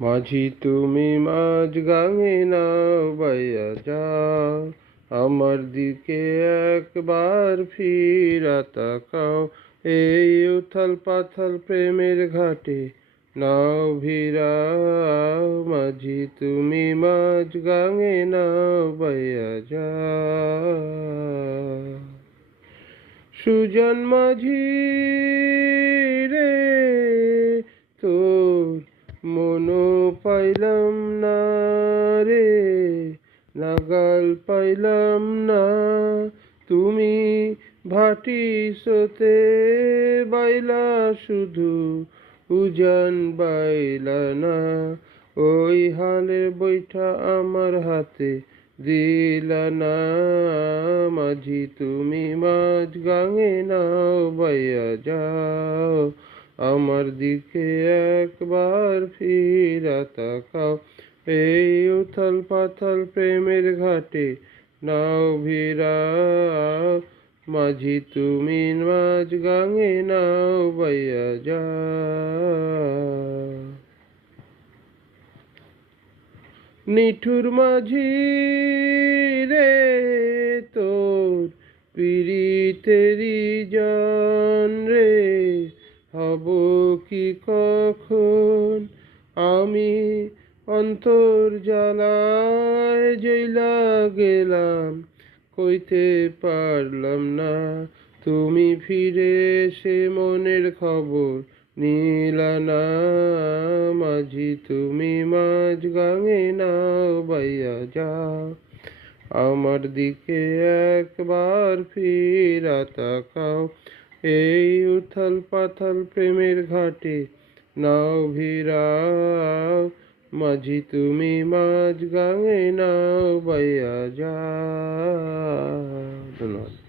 মাঝি তুমি মাঝ গাঙে নাও বাইয়া যাও, আমার দিকে একবার ফিরা তাকাও। এই উথাল পাথাল প্রেমের ঘাটে নাও ভিড়াও, মাঝি তুমি মাঝ গাঙে নাও বাইয়া যাও। সুজন মাঝি রে, তোর মনো পাইলাম না রে, নাগাল পাইলাম না। তুমি ভাটি সোতে বাইলা শুধু, উজান বাইলা না। ওই হালের বৈঠা আমার হাতে দিলা না, মাঝি তুমি মাঝ গাঙে নাও বাইয়া যাও, আমার দিকে একবার ফিরা তাকাও। এই উথাল পাথাল প্রেমের ঘাটে নাও ভিড়াও, মাঝি তুমি মাঝ গাঙে নাও বাইয়া যাও। নিঠুর মাঝি রে, তোর পিরিতেরি জান রে, হব কি কখন আমি অন্তর জ্বালায় জ্বলা গেলাম, কইতে পারলাম না। তুমি ফিরে এসে মনের খবর নিলা না, মাঝি তুমি মাঝ গাঙে নাও বাইয়া যাও, আমার দিকে একবার ফিরা তাকাও। এই উথাল পাথাল প্রেমের ঘাটে নাও ভিড়াও, মাঝি তুমি মাঝ গাঙে নাও বাইয়া যাও। ধন্যবাদ।